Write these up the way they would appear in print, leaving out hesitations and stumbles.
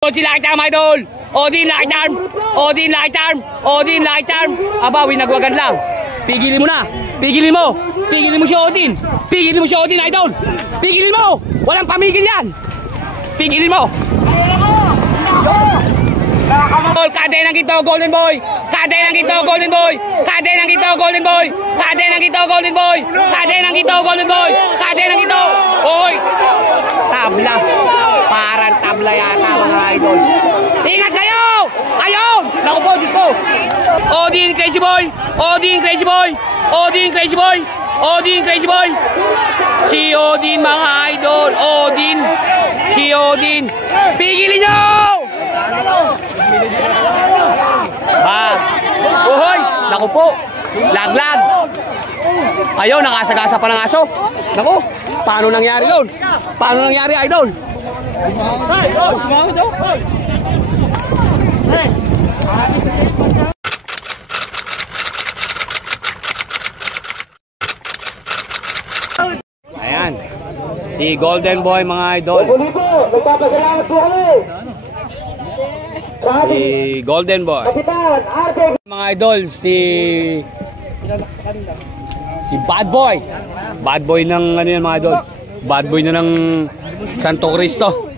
Si Lucky Charm, idol! Odin, Lucky Charm! Odin, Lucky Charm! Odin, Lucky Charm! Aba, winagwagan lang. Pigilin mo na! Pigilin mo! Pigilin mo si Odin! Pigilin mo si Odin, idol! Pigilin mo! Walang pamigil yan! Pigilin mo! Kadenang ito, Golden Boy! Kadenang ito, Golden Boy! Kadenang ito, Golden Boy! Kadenang ito, Golden Boy! Kadenang ito, Golden Boy! Kadenang ito! Oy! Tabla! Parang tabla yata mga idol. Ingat kayo! Ayun! Naku po, Diyos ko! Odin, Crazy Boy! Odin, Crazy Boy! Odin, Crazy Boy! Odin, Crazy Boy! Si Odin mga idol! Odin! Si Odin! Pigilin nyo! Uhoy! Naku po! Laglag! Ayun, nakasagasa pa ng aso. Naku! Paano nangyari yun? Paano nangyari, idol? Ayan. Si Golden Boy mga idol. Si Golden Boy. Mga idol, si Bad Boy. Bad Boy ng ano yan mga idol. Bad Boy na ng Santo Cristo.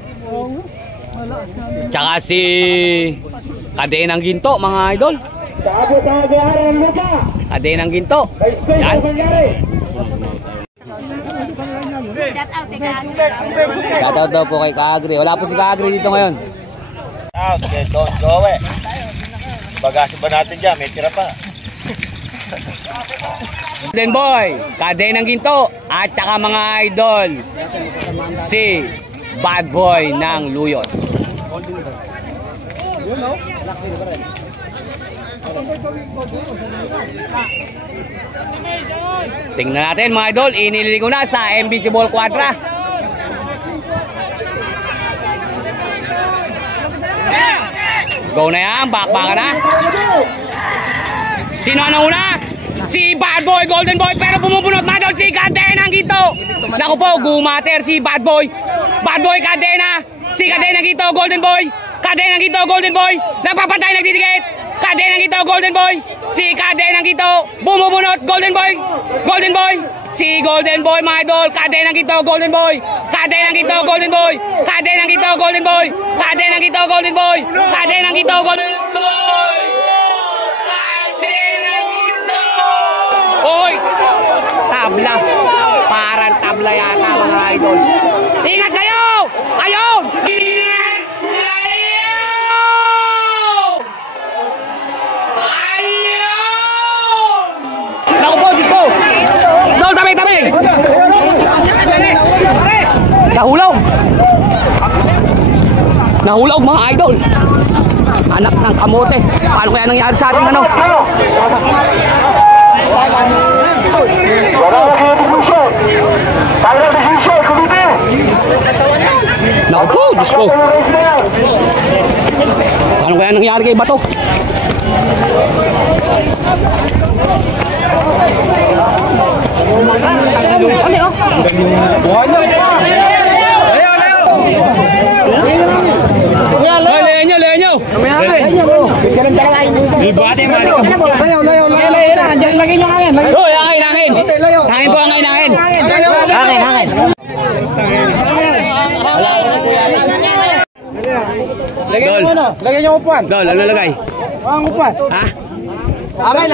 Tsaka si Kadenang Ginto mga idol. Kadenang Ginto. Yan. Shoutout daw po kay Kaagri. Wala po si Kaagri dito ngayon. Okay, Don Joey. Bagasi ba natin dyan? May tira pa. Golden Boy, Kadenang Ginto, at saka mga idol, si Bad Boy ng Luyos. Tingnan natin mga idol, inililigo na sa Invisible Quadra. Go na yan, bakbaka na. Sino ang nauna? Si Bad Boy, Golden Boy, pero bumubunot mga idol si Kadenang Ginto. Naku po, gumater si Bad Boy. Bad Boy, Kadena. Si Kadenang Ginto, Golden Boy. Kadenang Ginto, Golden Boy. Nagpapantay, nagdidikit. Kadenang Ginto, Golden Boy. Si Kadenang Ginto, bumubunot, Golden Boy. Golden Boy. Si Golden Boy, mga idol. Kadenang Ginto, Golden Boy. Kadenang Ginto, Golden Boy. Kadenang Ginto, Golden Boy. Kadenang Ginto, Golden Boy. Kadenang Ginto, Golden Boy. Oy! Tabla! Parang tabla yata mga idol. Ingat kayo! Ayun! Ingat kayo! Ayun! Naku po, dito! Dol, tabi, tabi! Nahulaw! Nahulaw mga idol! Anak ng kamote! Paano kaya nangyari sa ating ano? Naku, Diyos ko. Ano kaya nangyari kay Bato? Leño. Hangin po, hangin. Lagay niyo upuan. Dol, ano lagay? Ang upuan. Ha? Hangin.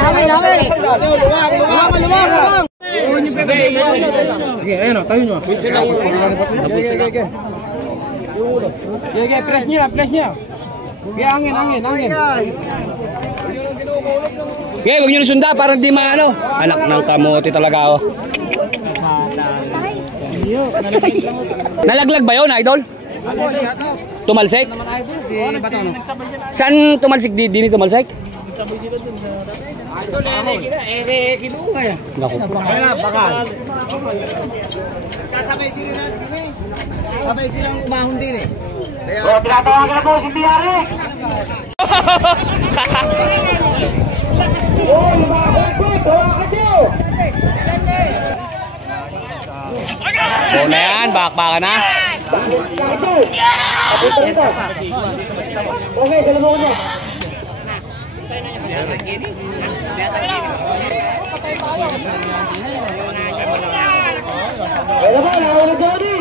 Luwang. Sige, ayun o, tayo nyo. Sige, press niya. Sige, hangin. Okay, huwag nyo nasunda para di maano. Anak ng kamote talaga oh. Nalaglag ba yun, idol? Tumalsik? Saan tumalsik? Dini tumalsik? Idol, kinuha kaya. Naku. Bakal. Sabay silang umahon din eh. Tinatawagan na po si Biyari. So na yan, bakbaka na. Okay, salubungin mo. Wala ba? Nakawala Jody.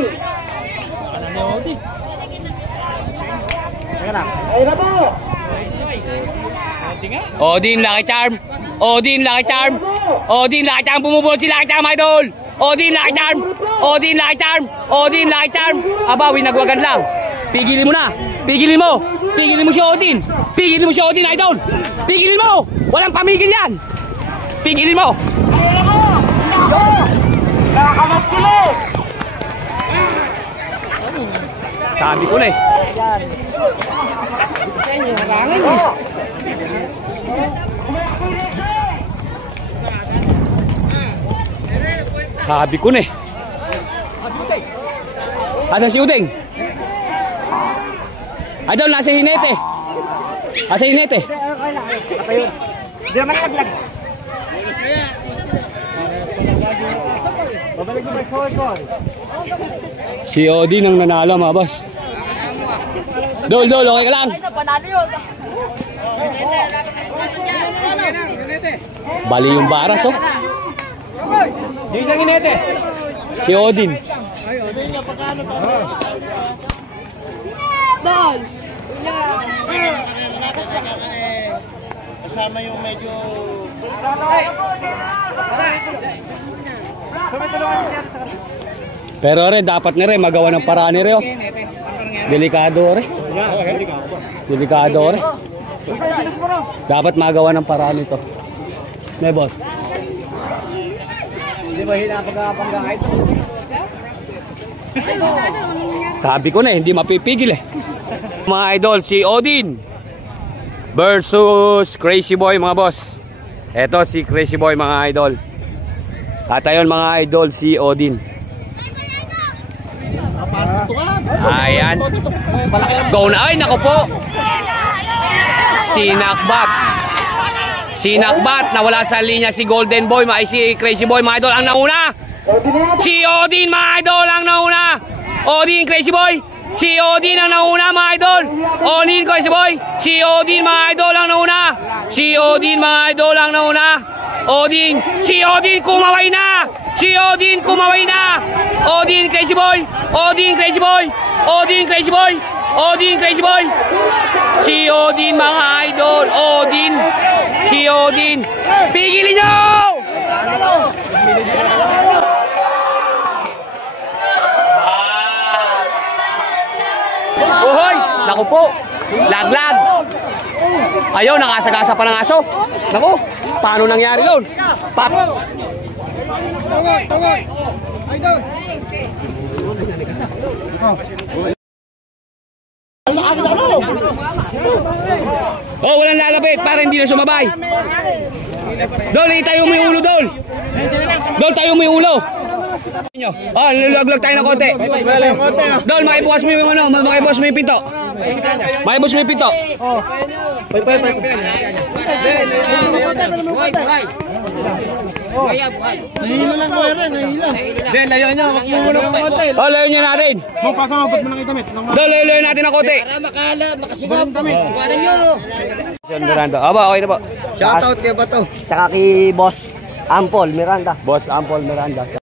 Ay na po. Odin, Lucky Charm. Odin, Lucky Charm. Odin, Lucky Charm. Bumubulot si Lucky Charm, idol. Odin, Lucky Charm. Odin, Lucky Charm. Odin, Lucky Charm. Aba, winagwagan lang. Pigilin mo na. Pigilin mo. Pigilin mo si Odin. Pigilin mo si Odin, idol. Pigilin mo. Walang pamigil yan. Pigilin mo. Nakakamot sila. Sabi ko na eh. Sabi ko na eh. Asa si Udeng? Idol, nasa hinete. Nasa hinete. Di naman laglag. Babalik mo may forward. Si Odin ang nanalo mga boss. Dol, okay ka lang? Bali yung baras oh. Di isang inete. Si Odin. Kasama yung medyo... Pero re, dapat na rin magawa ng paraan ni Reo. Delikado re. Delikado re. Dapat magawa ng paraan ito. Ne boss. Di ba hinapagkakapangga ito? Sabi ko na hindi mapipigil eh. Mga idol, si Odin versus Crazy Boy mga boss. Eto si Crazy Boy mga idol. At ayun mga idol, si Odin. Ayan. Go na. Ay, naku po. Sinakbat. Sinakbat. Nawala sa linya si Golden Boy. Si Crazy Boy mga idol ang nauna. Si Odin mga idol ang nauna. Odin, Crazy Boy. Si Odin ang nauna mga idol. Odin, Crazy Boy. Si Odin mga idol ang nauna. Si Odin mga idol ang nauna. Odin. Si Odin kumaway na. Si Odin kumaway na. Odin, Crazy Boy. Odin, Crazy Boy. Odin, Crazy Boy. Odin, Crazy Boy. Si Odin mga idol. Odin. Si Odin. Pigilin nyo! Ohoy! Naku po! Laglag! Ayaw, nakasagasa pa ng aso. Naku! Paano nangyari yun? Pap! Oh, walang lalapit para hindi na sumabay. Dol, tayo mo yung ulo, Dol. Dol, tayo mo yung ulo. Oh, lulaglag tayo ng konti. Dol, makibukas mo yung ano, makibukas mo yung pinto. Makibukas mo yung pinto. Nahihila lang ko rin, nahihila. Then, layo niya. Huwag mo muna ng konti. Oh, layo niya natin. Mo, pasabot mo lang itamit. Dol, layo natin ng konti. Makasugod damit. Kuwarin nyo. John Miranda. Aba, okay na po. Shoutout kay Bato. Saka kay Boss Ampol Miranda. Boss Ampol Miranda.